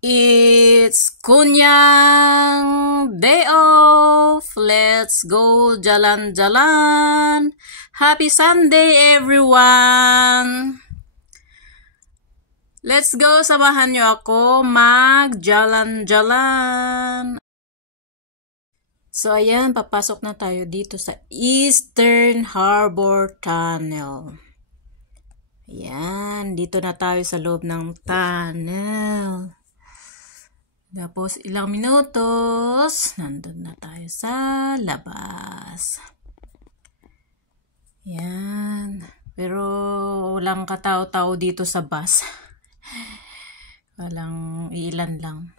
It's Kunyang day off. Let's go jalan-jalan. Happy Sunday everyone. Let's go, samahan nyo ako mag-jalan-jalan. So ayan, papasok na tayo dito sa Eastern Harbor Tunnel. Ayan, dito na tayo sa loob ng tunnel. Tapos ilang minutos, nandun na tayo sa labas. Ayan, pero walang katao-tao dito sa bus. Walang ilan lang.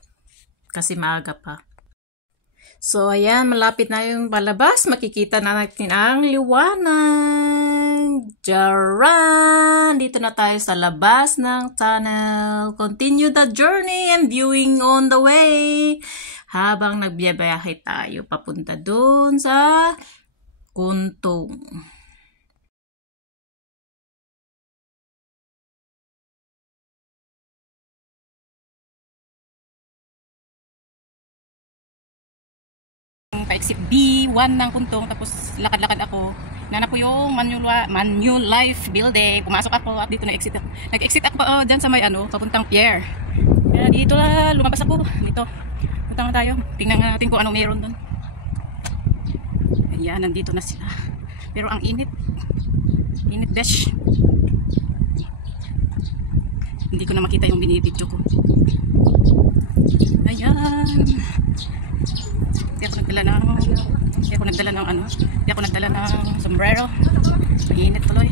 Kasi maaga pa. So, ayan, malapit na yung palabas. Makikita na natin ang liwanag. Jaran! Dito na tayo sa labas ng tunnel. Continue the journey and viewing on the way. Habang nagbiyahe tayo papunta doon sa Kuntong. Exit B1 ng Kuntong, tapos lakad-lakad ako. Nanap ko yung Manulife building. Pumasok ako at dito na-exit ako. Nag-exit ako dyan sa may papuntang pier. Kaya dito na lumabas ako. Dito. Punta nga tayo. Tingnan nga natin kung ano meron doon. Ayan, nandito na sila. Pero ang init. Init dash. Hindi ko na makita yung binibidyo ko. Ayan. Hindi ako nagdala ng sombrero. Mainit tuloy.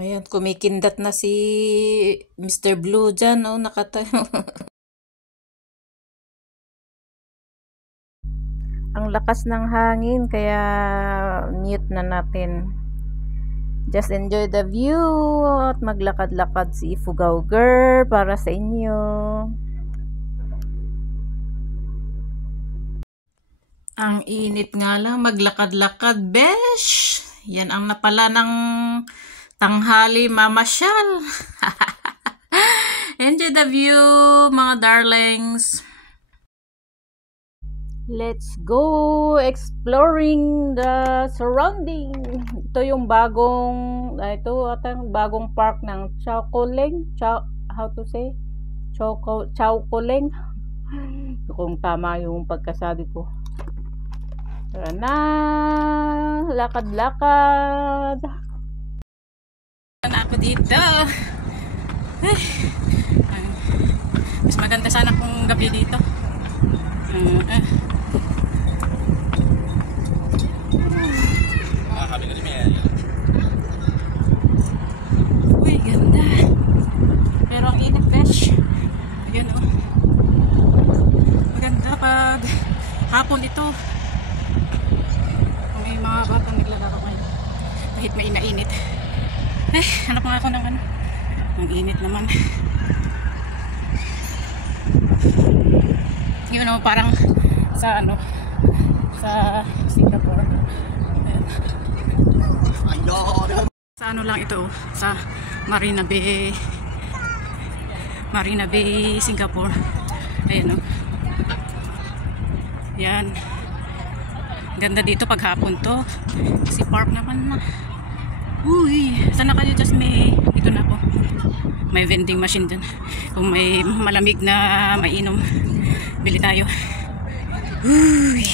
Ayan, kumikindat na si Mr. Blue dyan, nakatayo. Ang lakas ng hangin, kaya mute na natin. Just enjoy the view at maglakad-lakad si Ifugao Girl para sa inyo. Ang init nga lang, maglakad-lakad, besh! Yan ang napala ng tanghali mamasyal. Enjoy the view, mga darlings. Let's go exploring the surrounding. Ito yung bagong park ng Chowkoleng. How to say? Chowkoleng. Kung tama yung pagkasabi ko. Tara na, lakad-lakad. Na ako dito. Mas maganda sana kung gabi dito. Uy, ganda. Pero ang init, besh. Ayan o. Maganda pag hapon ito. May mga batang naglalaro ngayon. Kahit may inainit. Hanap nga ako ng ang init naman. Yun parang sa sa Singapore. Sa lang ito, sa Marina Bay, Singapore. Ayan Yan. Ganda dito pag hapon to. Si park naman na. Uy, sana kayo just may dito na po. May vending machine dyan. Kung may malamig na mainom, bili tayo. Uy,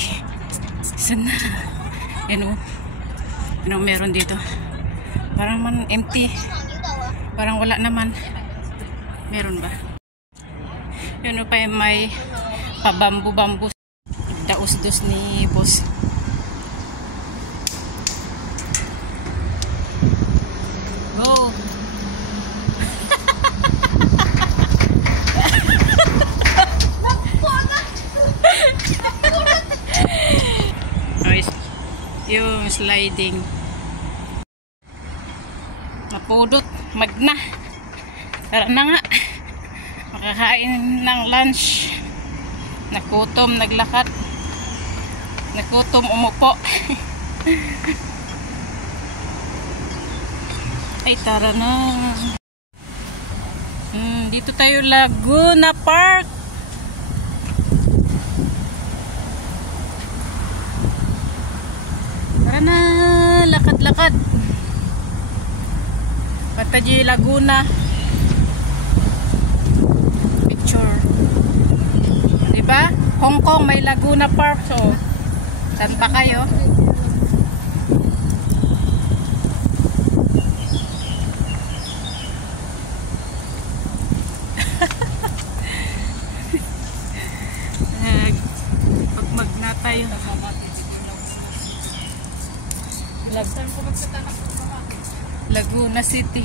sana. Ano meron dito? Parang man empty. Parang wala naman. Meron ba? Yun pa may pabambu-bambu. Daos-dos ni boss. Go! Yung sliding. Napudot, magna. Tara na nga. Makakain ng lunch. Nagutom, naglakad. Nagutom, umupo. Ay, tara na. Dito tayo, Laguna Park. Tara na, lakad-lakad. Pataji Laguna. Picture. Diba? Hong Kong may Laguna Park. So, saan pa kayo? Pagmagna tayo. Laguna City.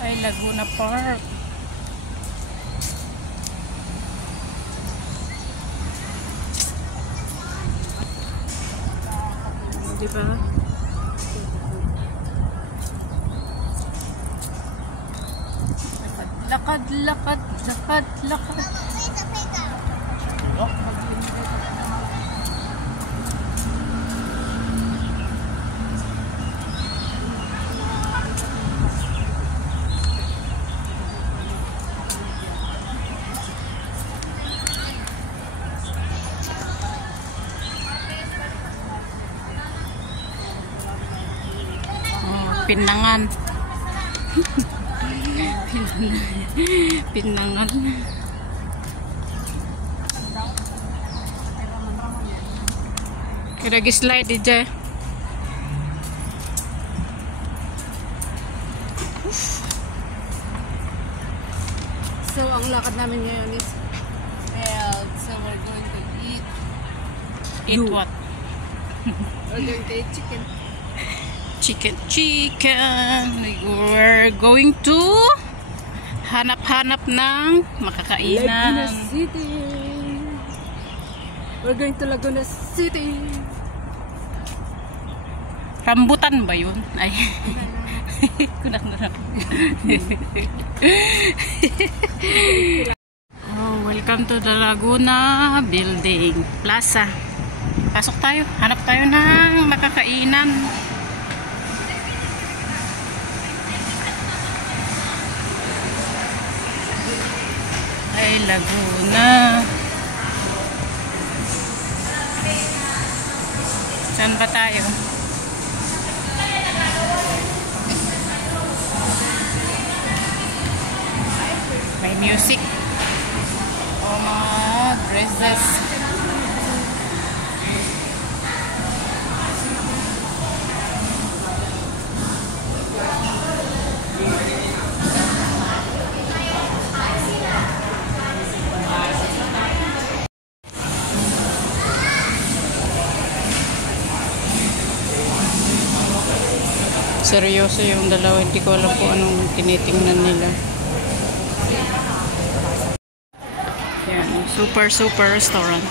Ay, Laguna Park. Diba? Lakad, lakad, lakad, lakad. Pinangan. Pinangan. Kaya slide dito. So, ang lakad namin ngayon is so we're going to eat. Eat what? We're going to eat chicken. Chicken. We're going to hanap-hanap ng makakainan. Laguna City. We're going to Laguna City. Rambutan ba yun? Ay. Kunak na lang. Oh, welcome to the Laguna Building Plaza. Pasok tayo. Hanap tayo ng makakainan. Ay, Laguna. Saan ba tayo? May music. Oh, mga dresses. Seryoso yung dalawa, hindi ko alam kung anong tinitingnan nila. Yan, super restaurant.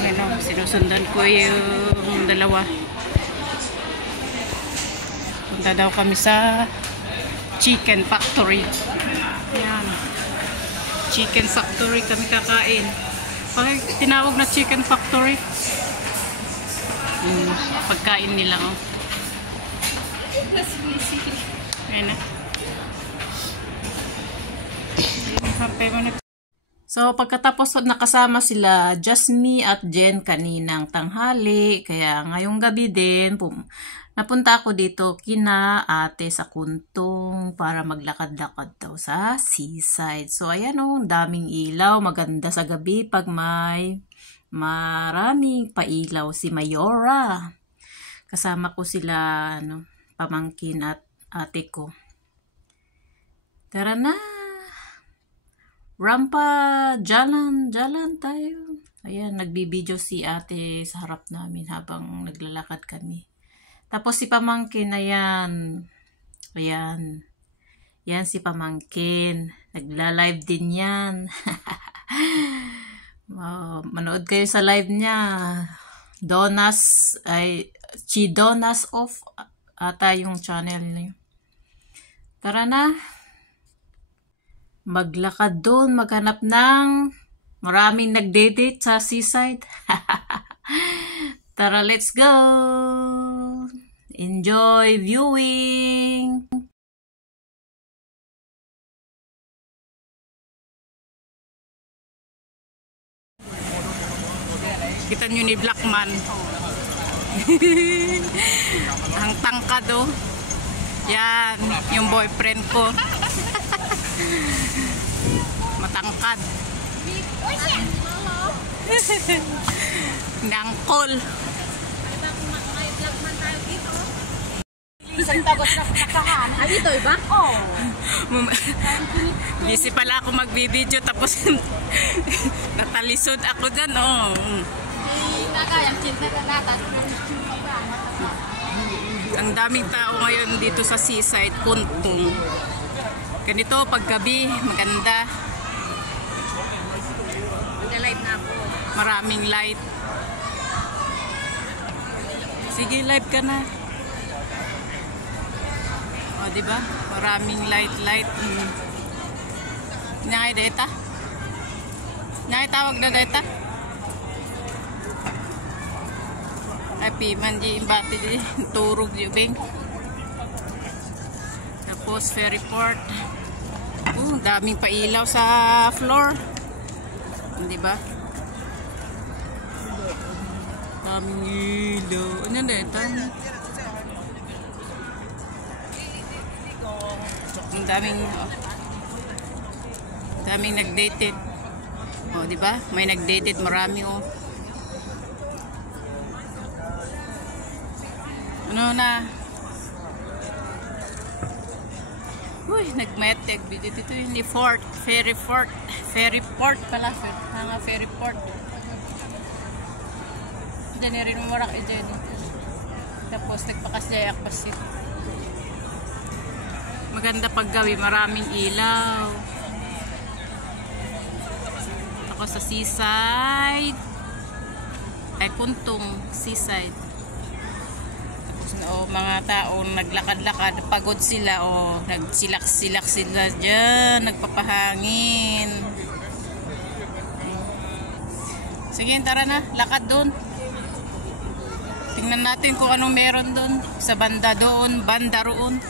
Yan o, sinusundan ko yung dalawa. Punta daw kami sa Chicken Factory. Yan. Chicken Factory kami kakain. Pag tinawag na Chicken Factory, pagkain nila, oh. Ayan na. So, pagkatapos nakasama sila Jasmine at Jen kaninang tanghali, kaya ngayong gabi din, napunta ako dito kina ate sa Kuntong para maglakad-lakad daw sa seaside. So, ayan o, daming ilaw. Maganda sa gabi pag may maraming pailaw. Si Mayora. Kasama ko sila, pamangkin at ate ko. Tara na. Rampa, jalan tayo. Ayan, nagbibideo si ate sa harap namin habang naglalakad kami. Tapos si pamangkin na yan, Ayan. Yan si Pamangkin. Nagla-live din yan. Manood kayo sa live niya. Chidonas of ata yung channel niya. Tara na. Maglakad doon. Maghanap ng maraming nagde-date sa seaside. Tara, let's go. Enjoy viewing. Kita nyo ni Blackman. Ang tangkad oh. Yan, yung boyfriend ko. Matangkad. Nangkol. Isang tagos na kakahan. Ah, dito iba? Oo. Busy pala ako magbibideo tapos natalisod ako dyan oh. Ang daming tao ngayon dito sa seaside, Kuntong. Ganito paggabi, maganda. Mag-live na ako. Maraming light. Sige, live ka na. O, diba? Maraming light. Nangay data? Nangay tawag na data? Ay, man di imbati di turog di beng. Tapos ferry port. Daming pailaw sa floor. Di ba? Daming ilaw. Ano na ito? Daming nagdated. Oh, di ba? May nagdated marami oh. Ano na? Uy, nagmetek video dito yung fort, ferry port pala, ferry port. Diyan rin mo marak dyan. Tapos nagpakasyayak pasit. Maganda paggawi, maraming ilaw. Ako sa seaside. Ay, Kuntong seaside. O mga tao naglakad-lakad, pagod sila o nagsilak-silak sila diyan, nagpapahangin. Sige, tara na, lakad doon. Tingnan natin kung anong meron doon sa banda doon, banda roon.